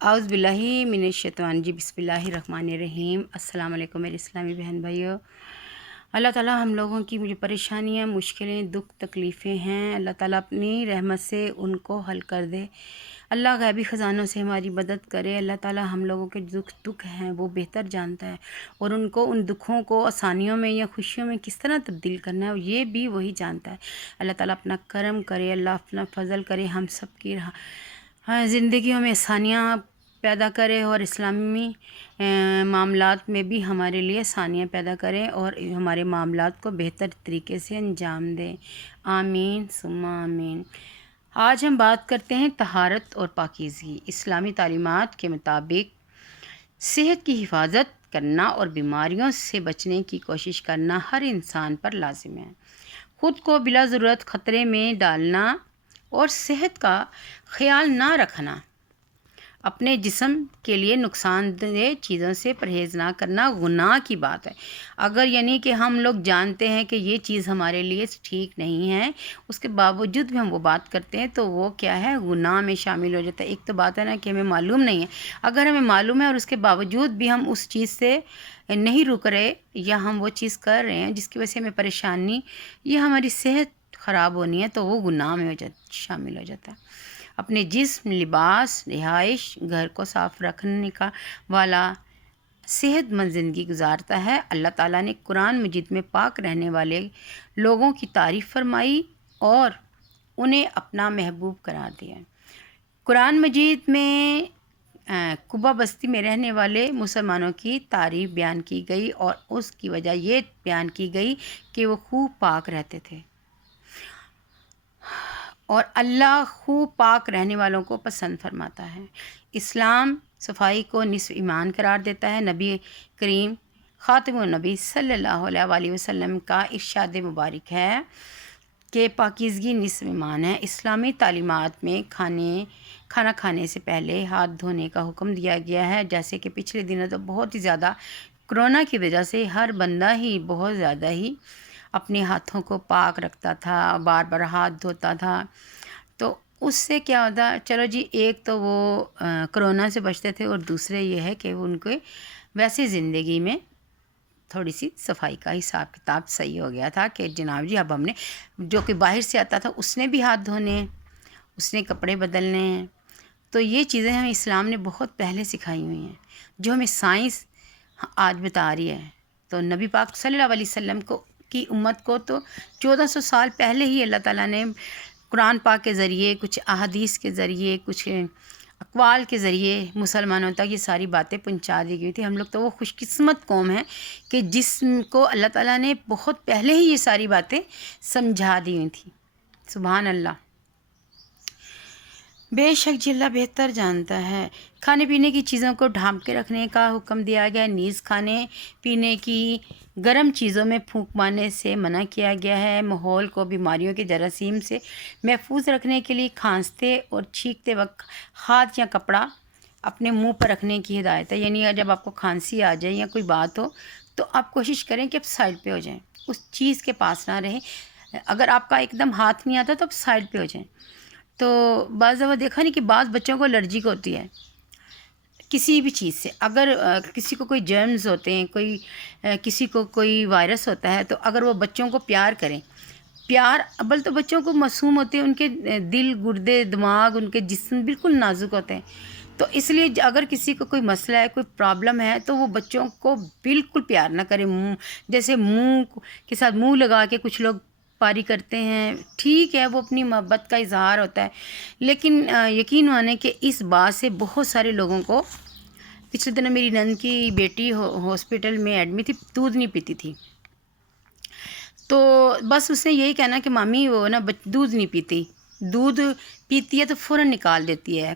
اعوذ باللہ من الشیطان جی بسم اللہ الرحمن الرحیم۔ السلام علیکم میرے اسلامی بہن بھائیو۔ اللہ تعالیٰ ہم لوگوں کی جو پریشانیاں، مشکلیں، دکھ، تکلیفیں ہیں، اللہ تعالیٰ اپنی رحمت سے ان کو حل کر دے۔ اللہ غیبی خزانوں سے ہماری مدد کرے۔ اللہ تعالیٰ ہم لوگوں کے دکھ ہیں وہ بہتر جانتا ہے، اور ان دکھوں کو آسانیوں میں یا خوشیوں میں کس طرح تبدیل کرنا ہے یہ بھی وہی جانتا ہے۔ اللہ تعالیٰ اپنا کرم کرے، اللہ اپنا فضل کرے، ہم سب کی زندگیوں میں آسانیاں پیدا کرے، اور اسلامی معاملات میں بھی ہمارے لیے آسانیاں پیدا کرے، اور ہمارے معاملات کو بہتر طریقے سے انجام دے۔ آمین ثم آمین۔ آج ہم بات کرتے ہیں طہارت اور پاکیزگی۔ اسلامی تعلیمات کے مطابق صحت کی حفاظت کرنا اور بیماریوں سے بچنے کی کوشش کرنا ہر انسان پر لازم ہے۔ خود کو بلا ضرورت خطرے میں ڈالنا اور صحت کا خیال نہ رکھنا، اپنے جسم کے لیے نقصان دہ چیزوں سے پرہیز نہ کرنا گناہ کی بات ہے۔ اگر یعنی کہ ہم لوگ جانتے ہیں کہ یہ چیز ہمارے لیے ٹھیک نہیں ہے، اس کے باوجود بھی ہم وہ بات کرتے ہیں تو وہ کیا ہے؟ گناہ میں شامل ہو جاتا ہے۔ ایک تو بات ہے نا کہ ہمیں معلوم نہیں ہے، اگر ہمیں معلوم ہے اور اس کے باوجود بھی ہم اس چیز سے نہیں رک رہے، یا ہم وہ چیز کر رہے ہیں جس کی وجہ سے ہمیں پریشانی یا ہماری صحت خراب ہونی ہے، تو وہ گناہ میں شامل ہو جاتا ہے۔ اپنے جسم، لباس، رہائش گھر کو صاف رکھنے کا والا صحت مند زندگی گزارتا ہے۔ اللہ تعالیٰ نے قرآن مجید میں پاک رہنے والے لوگوں کی تعریف فرمائی اور انہیں اپنا محبوب قرار دیا۔ قرآن مجید میں قبا بستی میں رہنے والے مسلمانوں کی تعریف بیان کی گئی، اور اس کی وجہ یہ بیان کی گئی کہ وہ خوب پاک رہتے تھے، اور اللہ خوب پاک رہنے والوں کو پسند فرماتا ہے۔ اسلام صفائی کو نصف ایمان قرار دیتا ہے۔ نبی کریم خاتم النبی صلی اللہ علیہ وآلہ وسلم کا ارشاد مبارک ہے کہ پاکیزگی نصف ایمان ہے۔ اسلامی تعلیمات میں کھانا کھانے سے پہلے ہاتھ دھونے کا حکم دیا گیا ہے۔ جیسے کہ پچھلے دنوں تو بہت ہی زیادہ کرونا کی وجہ سے ہر بندہ ہی بہت زیادہ ہی اپنے ہاتھوں کو پاک رکھتا تھا، بار بار ہاتھ دھوتا تھا، تو اس سے کیا ہوتا؟ چلو جی، ایک تو وہ کرونا سے بچتے تھے، اور دوسرے یہ ہے کہ ان کے ویسے زندگی میں تھوڑی سی صفائی کا حساب کتاب صحیح ہو گیا تھا کہ جناب جی اب ہم نے، جو کہ باہر سے آتا تھا اس نے بھی ہاتھ دھونے ہیں، اس نے کپڑے بدلنے ہیں۔ تو یہ چیزیں ہمیں اسلام نے بہت پہلے سکھائی ہوئی ہیں، جو ہمیں سائنس آج بتا رہی ہے۔ تو نبی پاک صلی اللہ علیہ وسلم کی امت کو تو 1400 سال پہلے ہی اللہ تعالیٰ نے قرآن پاک کے ذریعے، کچھ احادیث کے ذریعے، کچھ اقوال کے ذریعے مسلمانوں تک یہ ساری باتیں پہنچا دی گئی تھی۔ ہم لوگ تو وہ خوش قسمت قوم ہیں کہ جس کو اللہ تعالیٰ نے بہت پہلے ہی یہ ساری باتیں سمجھا دی ہوئی تھیں۔ سبحان اللہ۔ بے شک جی اللہ بہتر جانتا ہے۔ کھانے پینے کی چیزوں کو ڈھانپ کے رکھنے کا حکم دیا گیا ہے۔ نیز کھانے پینے کی گرم چیزوں میں پھونک مارنے سے منع کیا گیا ہے۔ ماحول کو بیماریوں کے جراثیم سے محفوظ رکھنے کے لیے کھانستے اور چھینکتے وقت ہاتھ یا کپڑا اپنے منہ پر رکھنے کی ہدایت ہے۔ یعنی جب آپ کو کھانسی آ جائے یا کوئی بات ہو تو آپ کوشش کریں کہ آپ سائڈ پہ ہو جائیں، اس چیز کے پاس نہ رہیں۔ اگر آپ کا ایک دم ہاتھ نہیں آتا تو آپ سائڈ پہ ہو جائیں۔ تو بعض دفعہ دیکھا نہیں کہ بعض بچوں کو الرجی ہوتی ہے کسی بھی چیز سے۔ اگر کسی کو کوئی جرمز ہوتے ہیں، کسی کو کوئی وائرس ہوتا ہے، تو اگر وہ بچوں کو پیار کریں، اول تو بچوں کو معصوم ہوتے ہیں، ان کے دل، گردے، دماغ، ان کے جسم بالکل نازک ہوتے ہیں، تو اس لیے اگر کسی کو کوئی مسئلہ ہے، کوئی پرابلم ہے، تو وہ بچوں کو بالکل پیار نہ کرے۔ جیسے منہ کے ساتھ منہ لگا کے کچھ لوگ پاری کرتے ہیں، ٹھیک ہے، وہ اپنی محبت کا اظہار ہوتا ہے، لیکن یقین مانیں کہ اس بات سے بہت سارے لوگوں کو، پچھلے دنوں میری نند کی بیٹی ہاسپٹل میں ایڈمٹ تھی، دودھ نہیں پیتی تھی، تو بس اس نے یہی کہنا کہ مامی وہ نا دودھ نہیں پیتی، دودھ پیتی ہے تو فوراً نکال دیتی ہے۔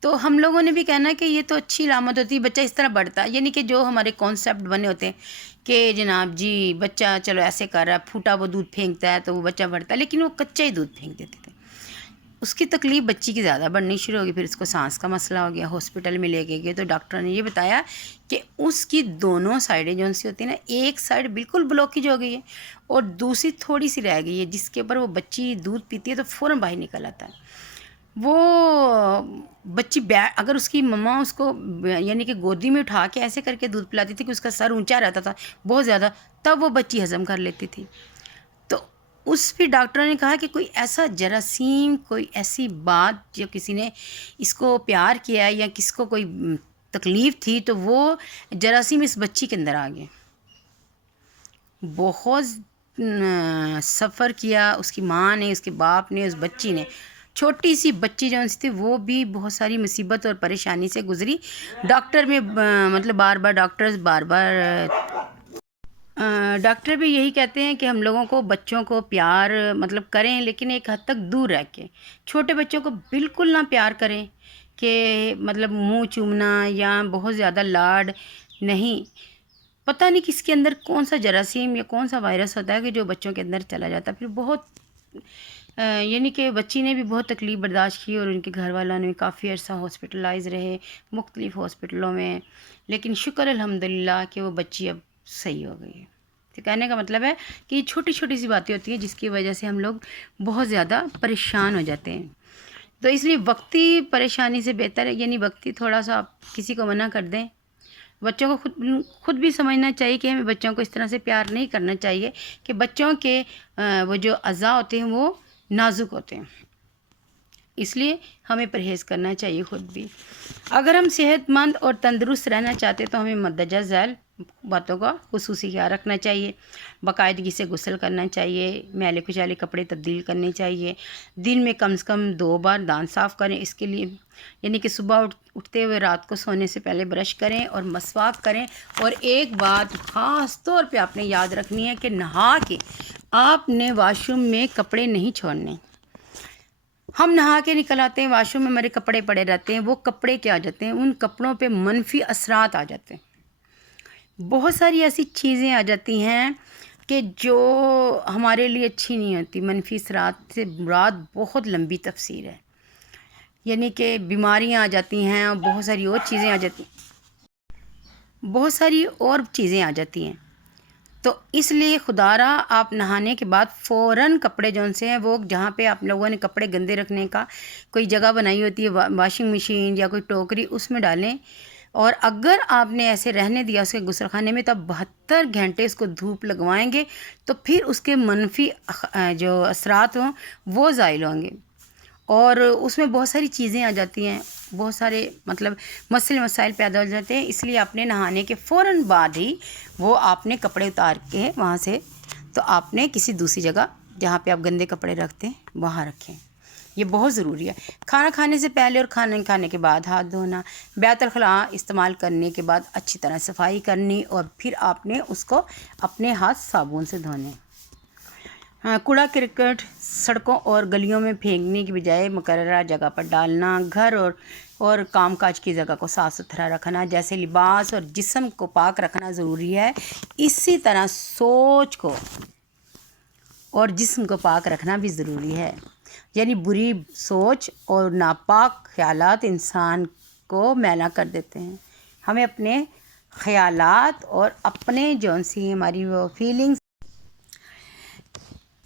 تو ہم لوگوں نے بھی کہنا کہ یہ تو اچھی علامت ہوتی ہے، بچہ اس طرح بڑھتا ہے، یعنی کہ جو ہمارے کانسیپٹ بنے ہوتے ہیں کہ جناب جی بچہ چلو ایسے کر رہا ہے، پھوٹا وہ دودھ پھینکتا ہے تو وہ بچہ بڑھتا ہے، لیکن وہ کچا ہی دودھ پھینک دیتے تھے۔ اس کی تکلیف بچی کی زیادہ بڑھنی شروع ہوگی، پھر اس کو سانس کا مسئلہ ہو گیا، ہاسپٹل میں لے کے گئے تو ڈاکٹر نے یہ بتایا کہ اس کی دونوں سائڈیں جو سی ہوتی ہیں نا، ایک سائڈ بالکل بلوکیج ہو گئی ہے اور دوسری تھوڑی سی رہ گئی ہے، جس کے اوپر وہ بچی دودھ پیتی ہے تو فوراً باہر نکل آتا ہے۔ وہ بچی اگر اس کی مما اس کو یعنی کہ گودی میں اٹھا کے ایسے کر کے دودھ پلاتی تھی کہ اس کا سر اونچا رہتا تھا بہت زیادہ، تب وہ بچی ہضم کر لیتی تھی۔ تو اس پہ ڈاکٹروں نے کہا کہ کوئی ایسا جراثیم، کوئی ایسی بات جو کسی نے اس کو پیار کیا یا کس کو کوئی تکلیف تھی، تو وہ جراثیم اس بچی کے اندر آ گئے۔ بہت سفر کیا اس کی ماں نے، اس کے باپ نے، اس بچی نے، چھوٹی سی بچی جو تھی وہ بھی بہت ساری مصیبت اور پریشانی سے گزری۔ ڈاکٹر میں مطلب ڈاکٹر بھی یہی کہتے ہیں کہ ہم لوگوں کو بچوں کو پیار مطلب کریں، لیکن ایک حد تک دور رہ کے۔ چھوٹے بچوں کو بالکل نہ پیار کریں کہ مطلب منہ چومنا یا بہت زیادہ لاڈ نہیں۔ پتہ نہیں کس کے اندر کون سا جراثیم یا کون سا وائرس ہوتا ہے کہ جو بچوں کے اندر چلا جاتا ہے۔ پھر بہت یعنی کہ بچی نے بھی بہت تکلیف برداشت کی اور ان کے گھر والوں نے کافی عرصہ ہاسپٹلائز رہے مختلف ہاسپٹلوں میں، لیکن شکر الحمدللہ کہ وہ بچی اب صحیح ہو گئی ہے۔ تو کہنے کا مطلب ہے کہ یہ چھوٹی چھوٹی سی باتیں ہوتی ہیں جس کی وجہ سے ہم لوگ بہت زیادہ پریشان ہو جاتے ہیں۔ تو اس لیے وقتی پریشانی سے بہتر ہے، یعنی وقتی تھوڑا سا آپ کسی کو منع کر دیں۔ بچوں کو خود بھی سمجھنا چاہیے کہ ہمیں بچوں کو اس طرح سے پیار نہیں کرنا چاہیے کہ بچوں کے وہ جو اعضاء ہوتے ہیں وہ نازک ہوتے ہیں، اس لیے ہمیں پرہیز کرنا چاہیے خود بھی۔ اگر ہم صحت مند اور تندرست رہنا چاہتے تو ہمیں مندرجہ ذیل باتوں کا خصوصی خیال رکھنا چاہیے۔ باقاعدگی سے غسل کرنا چاہیے، میلے کچالے کپڑے تبدیل کرنے چاہیے، دن میں کم سے کم 2 بار دانت صاف کریں۔ اس کے لیے یعنی کہ صبح اٹھتے ہوئے رات کو سونے سے پہلے برش کریں اور مسواک کریں۔ اور ایک بات خاص طور پہ آپ نے یاد رکھنی ہے کہ نہا کے آپ نے واش روم میں کپڑے نہیں چھوڑنے۔ ہم نہا کے نکل آتے ہیں، واش روم میں ہمارے کپڑے پڑے رہتے ہیں، وہ کپڑے کیا آ جاتے ہیں، ان کپڑوں پہ منفی اثرات آ جاتے ہیں۔ بہت ساری ایسی چیزیں آ جاتی ہیں کہ جو ہمارے لیے اچھی نہیں ہوتی۔ منفی اثرات سے مراد بہت لمبی تفسیر ہے، یعنی کہ بیماریاں آ جاتی ہیں اور بہت ساری اور چیزیں آ جاتی ہیں۔ تو اس لیے خدا را آپ نہانے کے بعد فوراً کپڑے جون سے ہیں وہ جہاں پہ آپ لوگوں نے کپڑے گندے رکھنے کا کوئی جگہ بنائی ہوتی ہے، واشنگ مشین یا کوئی ٹوکری، اس میں ڈالیں۔ اور اگر آپ نے ایسے رہنے دیا اس کے غسل خانے میں تو آپ 72 گھنٹے اس کو دھوپ لگوائیں گے تو پھر اس کے منفی جو اثرات ہوں وہ زائل ہوں گے۔ اور اس میں بہت ساری چیزیں آ جاتی ہیں، بہت سارے مطلب مسائل پیدا ہو جاتے ہیں۔ اس لیے آپ نے نہانے کے فوراً بعد ہی وہ آپ نے کپڑے اتار کے وہاں سے تو آپ نے کسی دوسری جگہ جہاں پہ آپ گندے کپڑے رکھتے ہیں وہاں رکھیں۔ یہ بہت ضروری ہے۔ کھانا کھانے سے پہلے اور کھانا کھانے کے بعد ہاتھ دھونا، بیت الخلاء استعمال کرنے کے بعد اچھی طرح صفائی کرنی اور پھر آپ نے اس کو اپنے ہاتھ صابن سے دھونے۔ کوڑا کرکٹ سڑکوں اور گلیوں میں پھینکنے کی بجائے مقررہ جگہ پر ڈالنا، گھر اور کام کاج کی جگہ کو صاف ستھرا رکھنا، جیسے لباس اور جسم کو پاک رکھنا ضروری ہے، اسی طرح سوچ کو اور جسم کو پاک رکھنا بھی ضروری ہے۔ یعنی بری سوچ اور ناپاک خیالات انسان کو میلا کر دیتے ہیں۔ ہمیں اپنے خیالات اور اپنے جون سی ہماری وہ فیلنگز،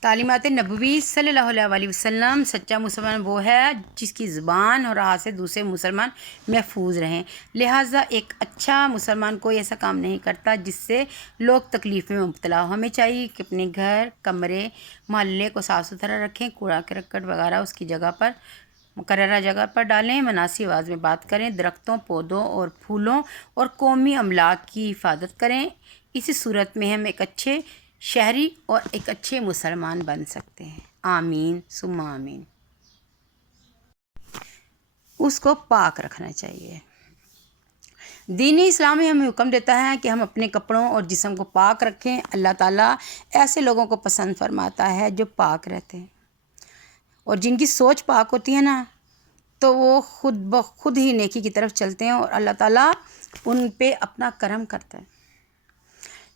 تعلیمات نبوی صلی اللہ علیہ وسلم، سچا مسلمان وہ ہے جس کی زبان اور ہاتھ سے دوسرے مسلمان محفوظ رہیں۔ لہٰذا ایک اچھا مسلمان کوئی ایسا کام نہیں کرتا جس سے لوگ تکلیف میں مبتلا ہو۔ ہمیں چاہیے کہ اپنے گھر، کمرے، محلے کو صاف ستھرا رکھیں، کوڑا کرکٹ وغیرہ اس کی جگہ پر مقررہ جگہ پر ڈالیں، مناسب آواز میں بات کریں، درختوں، پودوں اور پھولوں اور قومی املاک کی حفاظت کریں۔ اسی صورت میں ہم ایک اچھے شہری اور ایک اچھے مسلمان بن سکتے ہیں۔ آمین ثم آمین۔ اس کو پاک رکھنا چاہیے۔ دین اسلام ہمیں حکم دیتا ہے کہ ہم اپنے کپڑوں اور جسم کو پاک رکھیں۔ اللہ تعالیٰ ایسے لوگوں کو پسند فرماتا ہے جو پاک رہتے ہیں اور جن کی سوچ پاک ہوتی ہے نا تو وہ خود بخود ہی نیکی کی طرف چلتے ہیں اور اللہ تعالیٰ ان پہ اپنا کرم کرتا ہے۔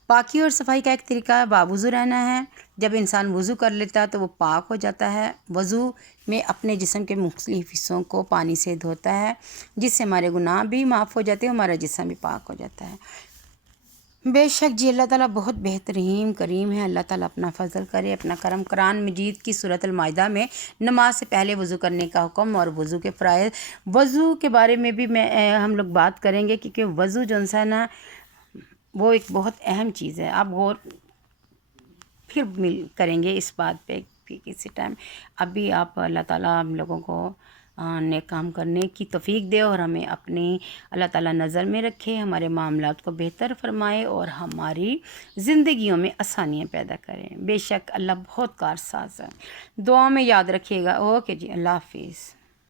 پاکی اور صفائی کا ایک طریقہ باوضو رہنا ہے۔ جب انسان وضو کر لیتا ہے تو وہ پاک ہو جاتا ہے۔ وضو میں اپنے جسم کے مختلف حصوں کو پانی سے دھوتا ہے جس سے ہمارے گناہ بھی معاف ہو جاتے ہیں، ہمارا جسم بھی پاک ہو جاتا ہے۔ بے شک جی اللہ تعالیٰ بہت بہترین کریم ہے۔ اللہ تعالیٰ اپنا فضل کرے، اپنا کرم۔ قرآن مجید کی سورۃ المائدہ میں نماز سے پہلے وضو کرنے کا حکم اور وضو کے فرائض، وضو کے بارے میں بھی ہم لوگ بات کریں گے، کیونکہ وضو جو ہے نا وہ ایک بہت اہم چیز ہے۔ آپ غور پھر کریں گے اس بات پہ کسی ٹائم۔ ابھی آپ اللہ تعالیٰ ہم لوگوں کو نیک کام کرنے کی توفیق دے اور ہمیں اپنی اللہ تعالیٰ نظر میں رکھے، ہمارے معاملات کو بہتر فرمائے اور ہماری زندگیوں میں آسانیاں پیدا کریں۔ بے شک اللہ بہت کارساز ہے۔ دعا میں یاد رکھیے گا۔ اوکے جی، اللہ حافظ۔